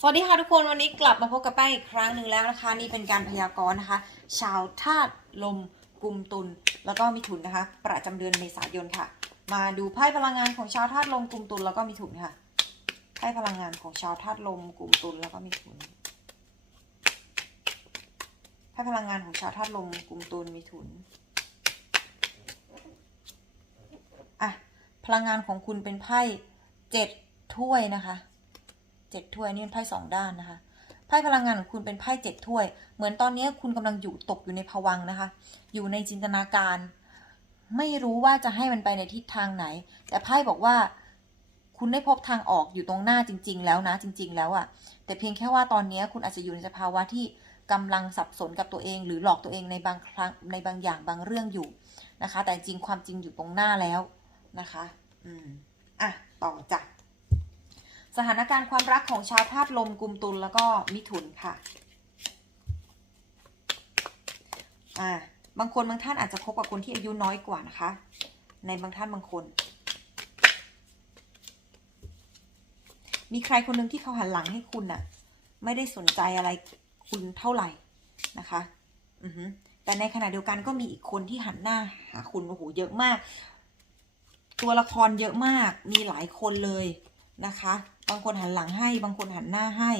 สวัสดีค่ะทุกคนวันนี้กลับมาพบกับแป้งอีกครั้งหนึ่งแล้วนะคะ นี่เป็นการพยากรณ์นะคะ ชาวธาตุลมกลุ่มตุลแล้วก็มิถุนนะคะ ประจำเดือนเมษายนค่ะ มาดูไพ่พลังงานของชาวธาตุลมกลุ่มตุลแล้วก็มิถุนค่ะไพ่พลังงานของชาวธาตุลมกลุ่มตุลแล้วก็มิถุนไพ่พลังงานของชาวธาตุลมกลุ่มตุลมิถุนอะพลังงานของคุณเป็นไพ่เจ็ดถ้วยนะคะ เจ็ดถ้วยนี่เป็นไพ่สองด้านนะคะไพ่พลังงานของคุณเป็นไพ่เจ็ดถ้วย เหมือนตอนนี้คุณกำลังอยู่ตกอยู่ในภวังนะคะ อยู่ในจินตนาการ ไม่รู้ว่าจะให้มันไปในทิศทางไหน แต่ไพ่บอกว่า คุณได้พบทางออกอยู่ตรงหน้าจริง ๆ แล้วนะจริง ๆ แล้วอะแต่เพียงแค่ว่าตอนนี้คุณอาจจะอยู่ในสภาวะที่กำลังสับสนกับตัวเอง หรือหลอกตัวเองในบางครั้งในบางอย่างบางเรื่องอยู่นะคะ แต่จริงความจริงอยู่ตรงหน้าแล้วนะคะ อืมอะต่อจ้ะ สถานการณ์ความรักของชาวธาตุลมกุมตุลแล้วก็มิถุนค่ะอ่าบางคนบางท่านอาจจะคบกับคนที่อายุน้อยกว่านะคะ ในบางท่านบางคน มีใครคนหนึ่งที่เขาหันหลังให้คุณน่ะ ไม่ได้สนใจอะไรคุณเท่าไหร่นะคะ อือฮึแต่ในขณะเดียวกันก็มีอีกคนที่หันหน้าหาคุณโอ้โหเยอะมาก ตัวละครเยอะมากมีหลายคนเลยนะคะ บางคนหันหลังให้ บางคนหันหน้าให้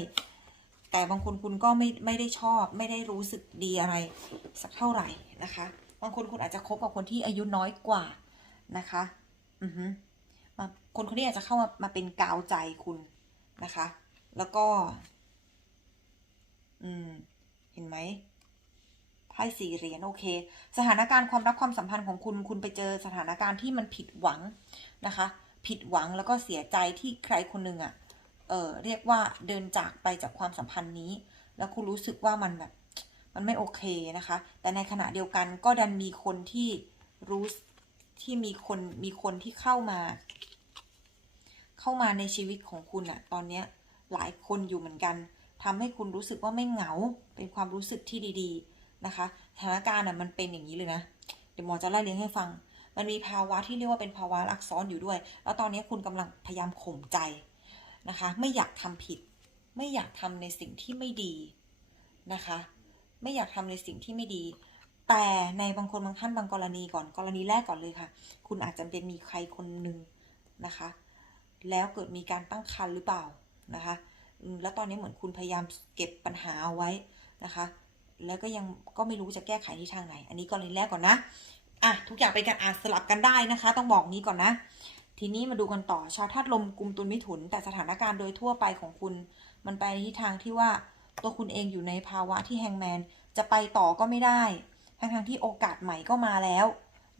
แต่บางคนคุณก็ไม่ไม่ได้ชอบ ไม่ได้รู้สึกดีอะไร สักเท่าไหร่นะคะ บางคนคุณอาจจะคบกับคนที่อายุน้อยกว่านะคะ อือฮึมาคนคนนี้อาจจะเข้ามามาเป็นกาวใจคุณนะคะ แล้วก็ อืม เห็นไหมไพ่สี่เหรียญโอเค สถานการณ์ความรักความสัมพันธ์ของคุณ คุณไปเจอสถานการณ์ที่มันผิดหวังนะคะ ผิดหวังแล้วก็เสียใจที่ใครคนหนึ่งอะ่ะ เออเรียกว่าเดินจากไปจากความสัมพันธ์นี้ แล้วคุณรู้สึกว่ามันแบบ มันไม่โอเคนะคะ แต่ในขณะเดียวกันก็ดันมีคนที่รู้ที่มีคนมีคนที่เข้ามา เข้ามาในชีวิตของคุณอะตอนเนี้ยหลายคนอยู่เหมือนกันทำให้คุณรู้สึกว่าไม่เหงา เป็นความรู้สึกที่ดี ๆ นะคะสถานการณ์อะมันเป็นอย่างนี้เลยนะ เดี๋ยวหมอจะไล่เรียงให้ฟัง มันมีภาวะที่เรียกว่าเป็นภาวะรักซ้อนอยู่ด้วย แล้วตอนนี้คุณกำลังพยายามข่มใจนะคะ ไม่อยากทำผิด ไม่อยากทำในสิ่งที่ไม่ดีนะคะ ไม่อยากทำในสิ่งที่ไม่ดี แต่ในบางคนบางท่านบางกรณีก่อนกรณีแรกก่อนเลยค่ะ คุณอาจจะเป็นมีใครคนหนึ่งนะคะ แล้วเกิดมีการตั้งครรภ์หรือเปล่านะคะ แล้วตอนนี้เหมือนคุณพยายามเก็บปัญหาเอาไว้นะคะ แล้วก็ยังก็ไม่รู้จะแก้ไขที่ทางไหน อันนี้กรณีแรกก่อนนะ อะทุกอย่างเป็นการอ่านสลับกันได้นะคะ ต้องบอกนี้ก่อนนะ ทีนี้มาดูกันต่อชาวธาตุลมกุมตุลมิถุน แต่สถานการณ์โดยทั่วไปของคุณ มันไปในทิศทางที่ว่าตัวคุณเองอยู่ในภาวะที่แฮงแมนจะไปต่อก็ไม่ได้ ทั้งทางๆที่โอกาสใหม่ก็มาแล้ว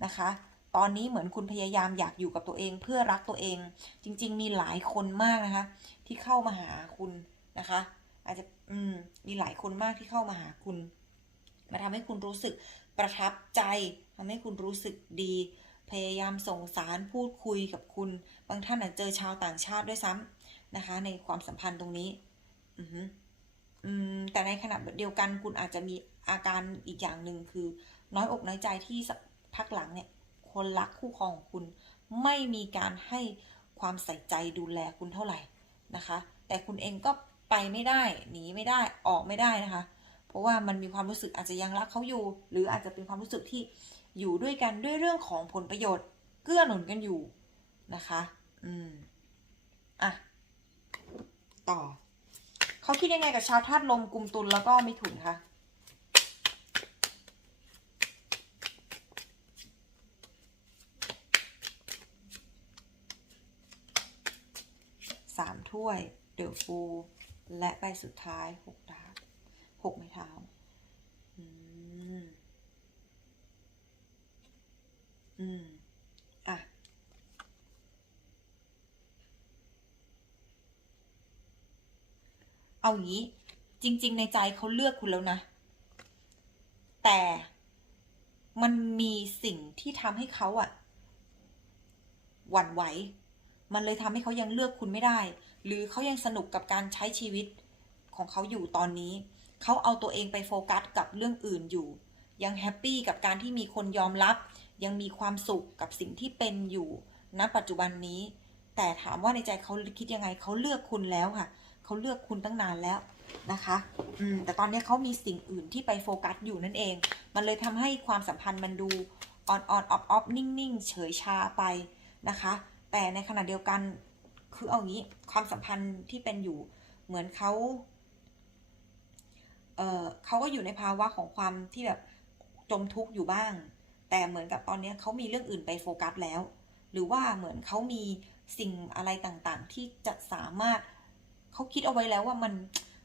นะคะ ตอนนี้เหมือนคุณพยายามอยากอยู่กับตัวเองเพื่อรักตัวเอง จริง ๆ มีหลายคนมากนะคะ ที่เข้ามาหาคุณนะคะ อาจจะอืมมีหลายคนมากที่เข้ามาหาคุณมาทำให้คุณรู้สึก ประทับใจทำให้คุณรู้สึกดี พยายามส่งสารพูดคุยกับคุณ บางท่านอาจเจอชาวต่างชาติด้วยซ้ำนะคะ ในความสัมพันธ์ตรงนี้อืมแต่ในขณะเดียวกันคุณอาจจะมีอาการอีกอย่างหนึ่งคือ น้อยอกน้อยใจที่สักพักหลังเนี่ย คนรักคู่ครองของคุณ ไม่มีการให้ความใส่ใจดูแลคุณเท่าไหร่นะคะ แต่คุณเองก็ไปไม่ได้ หนีไม่ได้ออกไม่ได้นะคะ ราะว่ามันมีความรู้สึกอาจจะยังรักเขาอยู่ หรืออาจจะเป็นความรู้สึกที่อยู่ด้วยกันด้วยเรื่องของผลประโยชน์ เกื้อหนุนกันอยู่นะคะ อืม อะ ต่อ เขาคิดยังไงกับชาวธาตุลมกุมตุลแล้วก็มิถุนคะสามถ้วย เดือฟู และใบสุดท้ายหกดา หกไม้เท้าอืมอืมอะเอาอย่างนี้ จริง ๆ ในใจเขาเลือกคุณแล้วนะ แต่มันมีสิ่งที่ทำให้เขาอะหวั่นไหว มันเลยทำให้เขายังเลือกคุณไม่ได้ หรือเขายังสนุกกับการใช้ชีวิตของเขาอยู่ตอนนี้ เขาเอาตัวเองไปโฟกัสกับเรื่องอื่นอยู่ ยังแฮปปี้กับการที่มีคนยอมรับ ยังมีความสุขกับสิ่งที่เป็นอยู่ณปัจจุบันนี้ แต่ถามว่าในใจเขาคิดยังไงเขาเลือกคุณแล้วค่ะเขาเลือกคุณตั้งนานแล้วนะคะอืมแต่ตอนนี้เขามีสิ่งอื่นที่ไปโฟกัสอยู่นั่นเอง มันเลยทำให้ความสัมพันธ์มันดูออนออนออฟออฟนิ่งนิ่งเฉยชาไปนะคะ แต่ในขณะเดียวกันคือเอางี้ความสัมพันธ์ที่เป็นอยู่เหมือนเขา เออเขาก็อยู่ในภาวะของความที่แบบจมทุกข์อยู่บ้าง แต่เหมือนกับตอนนี้เขามีเรื่องอื่นไปโฟกัสแล้ว หรือว่าเหมือนเขามีสิ่งอะไรต่างๆ ที่จะสามารถเขาคิดเอาไว้แล้วว่ามัน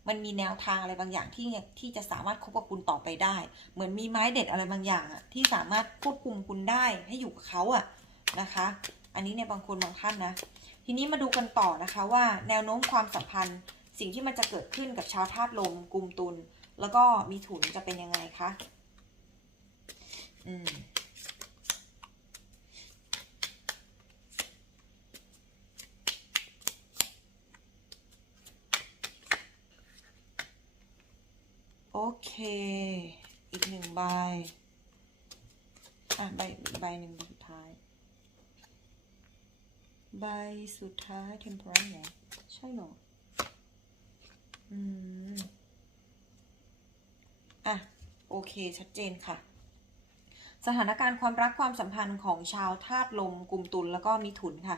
มันมีแนวทางอะไรบางอย่างที่ที่จะสามารถคบกับคุณต่อไปได้ เหมือนมีไม้เด็ดอะไรบางอย่างอะที่สามารถควบคุมคุณได้ให้อยู่กับเขาอะนะคะ อันนี้ในบางคนบางท่านนะ ทีนี้มาดูกันต่อนะคะว่าแนวโน้มความสัมพันธ์ สิ่งที่มันจะเกิดขึ้นกับชาวธาตุลมกลุ่มตุล แล้วก็มีถุนจะเป็นยังไงคะอืมโอเค อีกหนึ่งใบ อะ ใบใบหนึ่งสุดท้าย ใบสุดท้าย temporary เหรอใช่หรอ อืม โอเคชัดเจนค่ะ สถานการณ์ความรักความสัมพันธ์ของชาวธาตุลมกลุ่มตุลแล้วก็มีถุนค่ะ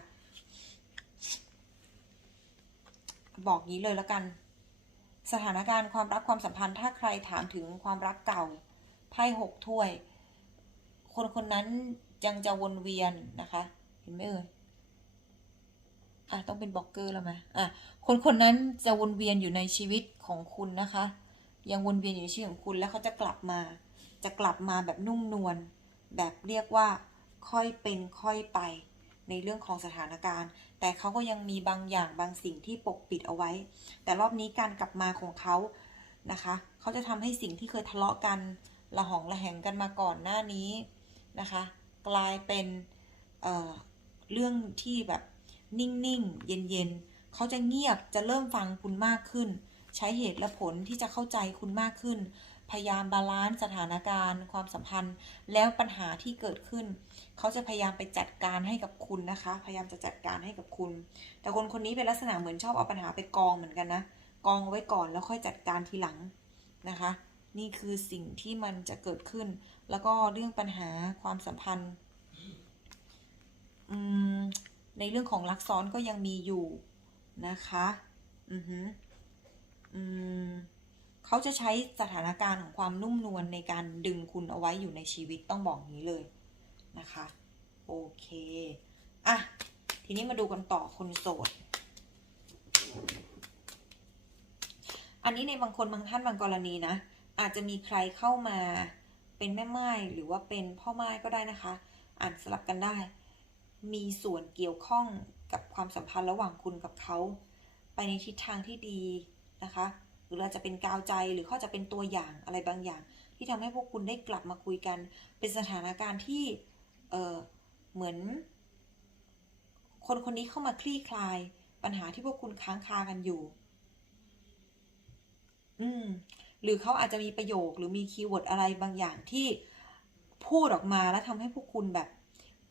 บอกงี้เลยแล้วกัน สถานการณ์ความรักความสัมพันธ์ ถ้าใครถามถึงความรักเก่าไพ่หกถ้วย คนคนนั้นยังจะวนเวียนนะคะ เห็นไหมเอ่ยอะต้องเป็นบล็อกเกอร์แล้วไหมอะคนคนนั้นจะวนเวียนอยู่ในชีวิตของคุณนะคะ ยังวนเวียนอยู่ในชีวิตของคุณ แล้วเขาจะกลับมา จะกลับมาแบบนุ่มนวลแบบเรียกว่าค่อยเป็นค่อยไปในเรื่องของสถานการณ์ แต่เขาก็ยังมีบางอย่างบางสิ่งที่ปกปิดเอาไว้ แต่รอบนี้การกลับมาของเขานะคะ เขาจะทำให้สิ่งที่เคยทะเลาะกันระหองระแหงกันมาก่อนหน้านี้นะคะ กลายเป็นเเรื่องที่แบบนิ่งๆ เย็นๆ เขาจะเงียบจะเริ่มฟังคุณมากขึ้น ใช้เหตุและผลที่จะเข้าใจคุณมากขึ้น พยายามบาลานซ์สถานการณ์ ความสัมพันธ์ แล้วปัญหาที่เกิดขึ้น เขาจะพยายามไปจัดการให้กับคุณนะคะ พยายามจะจัดการให้กับคุณ แต่คนคนนี้เป็นลักษณะเหมือนชอบเอาปัญหาไปกองเหมือนกันนะ กองเอาไว้ก่อนแล้วค่อยจัดการทีหลังนะคะ นี่คือสิ่งที่มันจะเกิดขึ้น แล้วก็เรื่องปัญหาความสัมพันธ์ในเรื่องของรักซ้อนก็ยังมีอยู่นะคะ อือหือ เขาจะใช้สถานการณ์ของความนุ่มนวลในการดึงคุณเอาไว้อยู่ในชีวิตต้องบอกนี้เลยนะคะ โอเคอะทีนี้มาดูกันต่อคนโสด อันนี้ในบางคนบางท่านบางกรณีนะ อาจจะมีใครเข้ามาเป็นแม่ไม้หรือว่าเป็นพ่อไม้ก็ได้นะคะ อ่านสลับกันได้ มีส่วนเกี่ยวข้องกับความสัมพันธ์ระหว่างคุณกับเขา ไปในทิศทางที่ดี นะคะ หรืออาจจะเป็นกาวใจหรือเขาจะเป็นตัวอย่างอะไรบางอย่าง ที่ทำให้พวกคุณได้กลับมาคุยกัน เป็นสถานการณ์ที่เออเหมือน คนคนนี้เข้ามาคลี่คลาย ปัญหาที่พวกคุณค้างคากันอยู่ อืม หรือเขาอาจจะมีประโยคหรือมีคีย์เวิร์ดอะไรบางอย่างที่พูดออกมาแล้วทำให้พวกคุณแบบ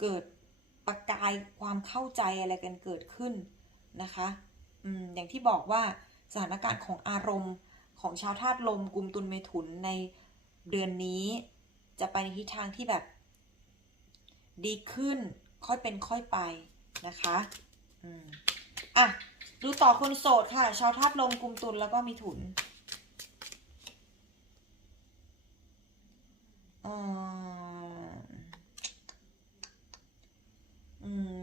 เกิดประกายความเข้าใจอะไรกันเกิดขึ้นนะคะ อืม อย่างที่บอกว่า สถานการณ์ของอารมณ์ของชาวธาตุลมกลุ่มตุลเมถุนในเดือนนี้ จะไปในทิศทางที่แบบ ดีขึ้นค่อยเป็นค่อยไปนะคะอืมอะดูต่อคนโสดค่ะ ชาวธาตุลมกลุ่มตุลแล้วก็มีถุนอืมอืม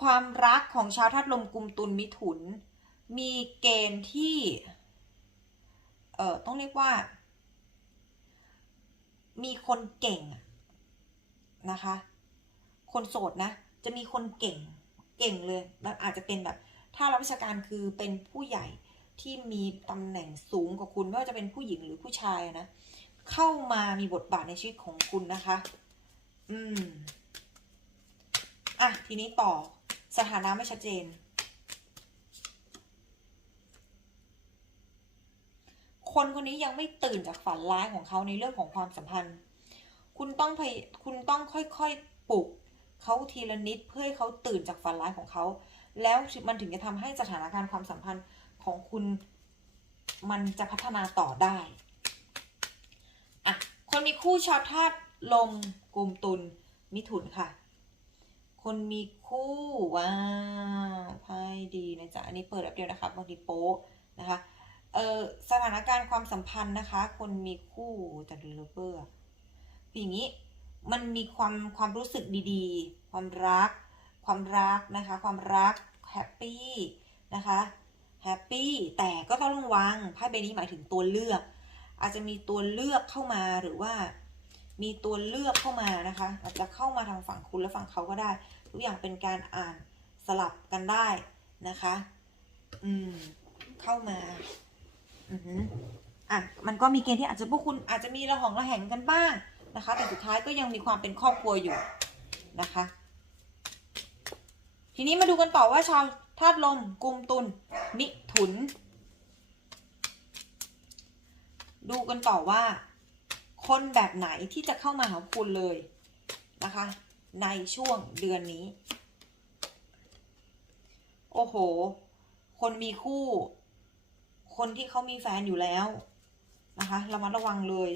ความรักของชาวธาตุลมกุมตุลมิถุน มีเกณฑ์ที่เอ่อต้องเรียกว่า มีคนเก่งนะคะ คนโสดนะ จะมีคนเก่งเก่งเลยแบบอาจจะเป็นแบบ ถ้ารับราชการคือเป็นผู้ใหญ่ที่มีตำแหน่งสูงกว่าคุณไม่ว่าจะเป็นผู้หญิงหรือผู้ชายนะ เข้ามามีบทบาทในชีวิตของคุณนะคะ อืม อะ ทีนี้ต่อสถานะไม่ชัดเจน คนคนนี้ยังไม่ตื่นจากฝันร้ายของเขาในเรื่องของความสัมพันธ์ คุณต้องพยคุณต้องค่อยๆปลุกเขาทีละนิดเพื่อให้เขาตื่นจากฝันร้ายของเขา แล้วมันถึงจะทำให้สถานการณ์ความสัมพันธ์ของคุณมันจะพัฒนาต่อได้อะคนมีคู่ชาวธาตุลมกลุ่มตุลมิถุนค่ะ คนมีคู่ว้าวไพ่ดีนะจ๊ะ อันนี้เปิดแบบเดียวนะคะบางทีโป๊ะนะคะ เออสถานการณ์ความสัมพันธ์นะคะ คนมีคู่แต่ดูเลเบอร์คืออย่างนี้มันมีความความรู้สึกดีๆ ความรัก ความรักนะคะ ความรักแฮปปี้นะคะแฮปปี้แต่ก็ต้องระวังไพ่ใบนี้หมายถึงตัวเลือก อาจจะมีตัวเลือกเข้ามาหรือว่า มีตัวเลือกเข้ามานะคะ อาจจะเข้ามาทางฝั่งคุณและฝั่งเขาก็ได้ ทุกอย่างเป็นการอ่านสลับกันได้นะคะ อืม เข้ามา อะมันก็มีเกณฑ์ที่อาจจะพวกคุณอาจจะมีระหองระแหงกันบ้างนะคะ แต่สุดท้ายก็ยังมีความเป็นครอบครัวอยู่นะคะ ทีนี้มาดูกันต่อว่าชาวธาตุลมกุมตุลมิถุน ดูกันต่อว่า คนแบบไหนที่จะเข้ามาหาคุณเลยนะคะ ในช่วงเดือนนี้ โอ้โห คนมีคู่ คนที่เขามีแฟนอยู่แล้วนะคะระมัดระวังเลย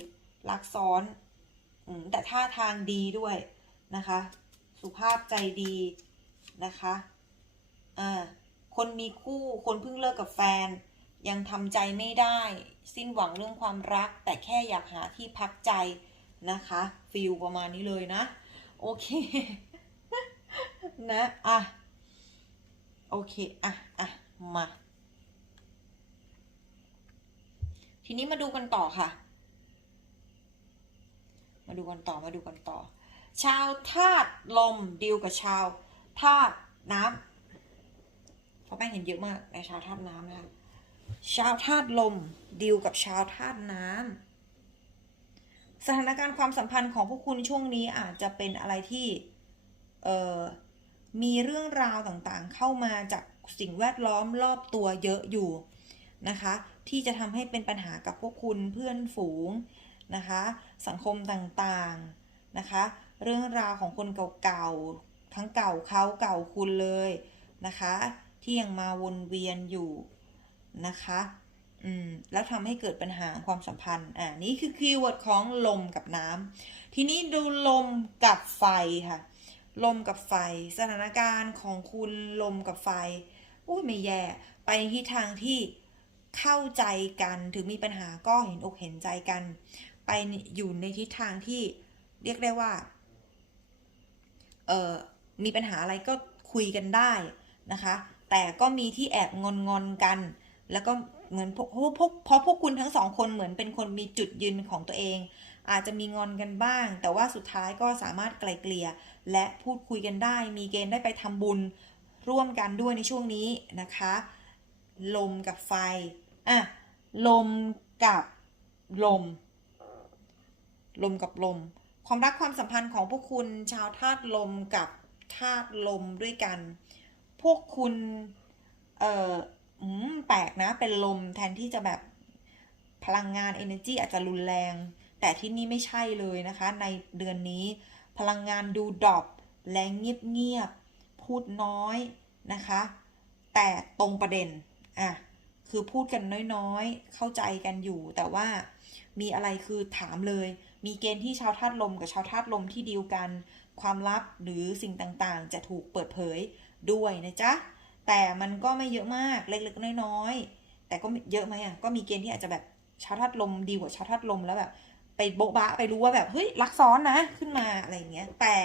รักซ้อนอแต่ท่าทางดีด้วยนะคะ สุภาพใจดีนะคะอ่าคนมีคู่คนเพิ่งเลิกกับแฟน ยังทำใจไม่ได้ สิ้นหวังเรื่องความรัก แต่แค่อยากหาที่พักใจนะคะฟิลประมาณนี้เลยนะ โอเคนะอะโอเค อะอะมา ทีนี้มาดูกันต่อค่ะ มาดูกันต่อมาดูกันต่อ ชาวธาตุลมดีลกับชาวธาตุน้ำเพราะแป้งเห็นเยอะมากในชาวธาตุน้ำนะคะชาวธาตุลมดีลกับชาวธาตุน้ำสถานการณ์ความสัมพันธ์ของพวกคุณช่วงนี้อาจจะเป็นอะไรที่เอ่อมีเรื่องราวต่างๆ เข้ามาจากสิ่งแวดล้อมรอบตัวเยอะอยู่นะคะ ที่จะทำให้เป็นปัญหากับพวกคุณเพื่อนฝูงนะคะ สังคมต่างๆนะคะ เรื่องราวของคนเก่าๆ ทั้งเก่าเขาเก่าคุณเลยนะคะ ที่ยังมาวนเวียนอยู่นะคะอืมแล้วทำให้เกิดปัญหาความสัมพันธ์อ่านี่คือคีย์เวิร์ดของลมกับน้ำทีนี้ดูลมกับไฟค่ะลมกับไฟ สถานการณ์ของคุณลมกับไฟอุ้ยไม่แย่ ไปทิศทางที่ เข้าใจกันถึงมีปัญหาก็เห็นอกเห็นใจกัน ไปอยู่ในทิศทางที่เรียกได้ว่าเออมีปัญหาอะไรก็คุยกันได้นะคะ แต่ก็มีที่แอบงอนงอนกัน แล้วก็เหมือนพวกพวกพวกเพราะพวกคุณทั้งสองคนเหมือนเป็นคนมีจุดยืนของตัวเอง อาจจะมีงอนกันบ้าง แต่ว่าสุดท้ายก็สามารถไกลเกลี่ยและพูดคุยกันได้ มีเกณฑ์ได้ไปทำบุญร่วมกันด้วยในช่วงนี้นะคะ ลมกับไฟ อะ ลมกับลม ลมกับลม ความรักความสัมพันธ์ของพวกคุณชาวธาตุลมกับธาตุลมด้วยกัน พวกคุณ เอ่ออแปลกนะ เป็นลมแทนที่จะแบบพลังงาน energy อาจจะรุนแรง แต่ที่นี่ไม่ใช่เลยนะคะ ในเดือนนี้พลังงานดูดรอปแรงเงียบๆพูดน้อยนะคะ แต่ตรงประเด็น อะคือพูดกันน้อยๆ เข้าใจกันอยู่ แต่ว่ามีอะไรคือถามเลย มีเกณฑ์ที่ชาวธาตุลมกับชาวธาตุลมที่ดีลกัน ความลับหรือสิ่งต่างๆ จะถูกเปิดเผยด้วยนะจ๊ะ แต่มันก็ไม่เยอะมากเล็กๆน้อยๆ แต่ก็เยอะไหมอะ ก็มีเกณฑ์ที่อาจจะแบบชาวธาตุลมดีกว่าชาวธาตุลมแล้วแบบไปโบ๊ะบะไปรู้ว่าแบบเฮ้ยรักซ้อนนะขึ้นมาอะไรอย่างเงี้ย แต่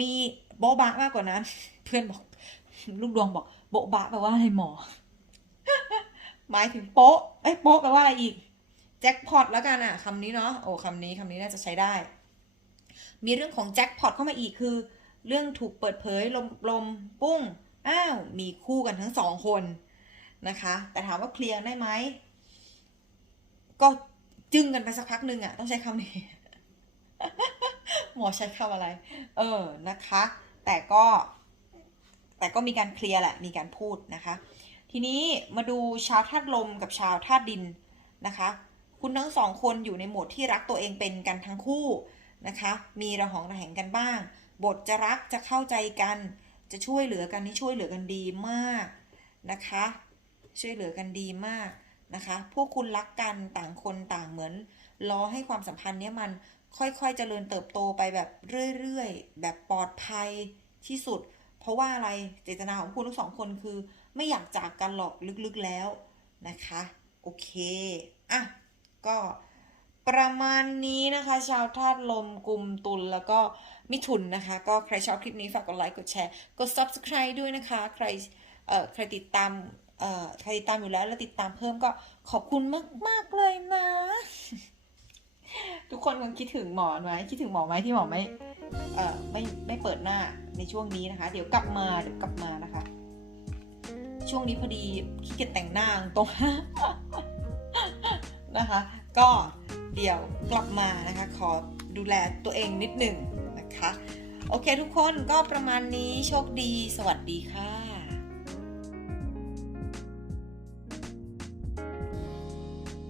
มีโบ๊ะบะมากกว่านั้น เพื่อนบอกลูกดวงบอกโบ๊ะบะแปลว่าอะไรหมอ หมายถึงโป๊ะ เอ้ยโป๊ะแปลว่าอะไรอีก แจ็คพอตแล้วกันอะคำนี้เนาะ โอ้คำนี้คำนี้น่าจะใช้ได้ มีเรื่องของแจ็คพอตเข้ามาอีกคือ เรื่องถูกเปิดเผยลมลมปุ้ง อ้าว มีคู่กันทั้งสองคนนะคะ แต่ถามว่าเคลียร์ได้ไหม ก็จึ้งกันไปสักพักหนึ่งอะต้องใช้คำนี้ หมอใช้คำอะไร เออ นะคะ แต่ก็ แต่ก็มีการเคลียร์แหละ มีการพูดนะคะ ทีนี้มาดูชาวธาตุลมกับชาวธาตุดินนะคะ คุณทั้งสองคนอยู่ในโหมดที่รักตัวเองเป็นกันทั้งคู่นะคะ มีระหองระแหงกันบ้าง บทจะรักจะเข้าใจกัน จะช่วยเหลือกันนี่ช่วยเหลือกันดีมากนะคะ ช่วยเหลือกันดีมากนะคะ พวกคุณรักกันต่างคนต่างเหมือนรอให้ความสัมพันธ์เนี้ยมันค่อยๆเจริญเติบโตไปแบบเรื่อยๆ แบบปลอดภัยที่สุด เพราะว่าอะไรเจตนาของคุณทั้งสองคนคือ ไม่อยากจากกันหรอกลึกๆแล้วนะคะ โอเค อะ ก็ประมาณนี้นะคะ ชาวธาตุลมกลุ่มตุลแล้วก็มิถุนนะคะ ก็ใครชอบคลิปนี้ฝากกดไลค์กดแชร์ กด subscribe ด้วยนะคะ ใครเอ่อใครติดตามเอ่อใครติดตามอยู่แล้วแล้วติดตามเพิ่มก็ขอบคุณมาก ๆ เลยนะ ทุกคนคงคิดถึงหมอไหมคิดถึงหมอไหมที่หมอไม่เอ่อไม่ไม่เปิดหน้าในช่วงนี้นะคะ เดี๋ยวกลับมาเดี๋ยวกลับมานะคะ ช่วงนี้พอดีขี้เกียจแต่งหน้าตรงนะคะ ก็เดี๋ยวกลับมานะคะ ขอดูแลตัวเองนิดหนึ่งนะคะ โอเคทุกคนก็ประมาณนี้โชคดีสวัสดีค่ะ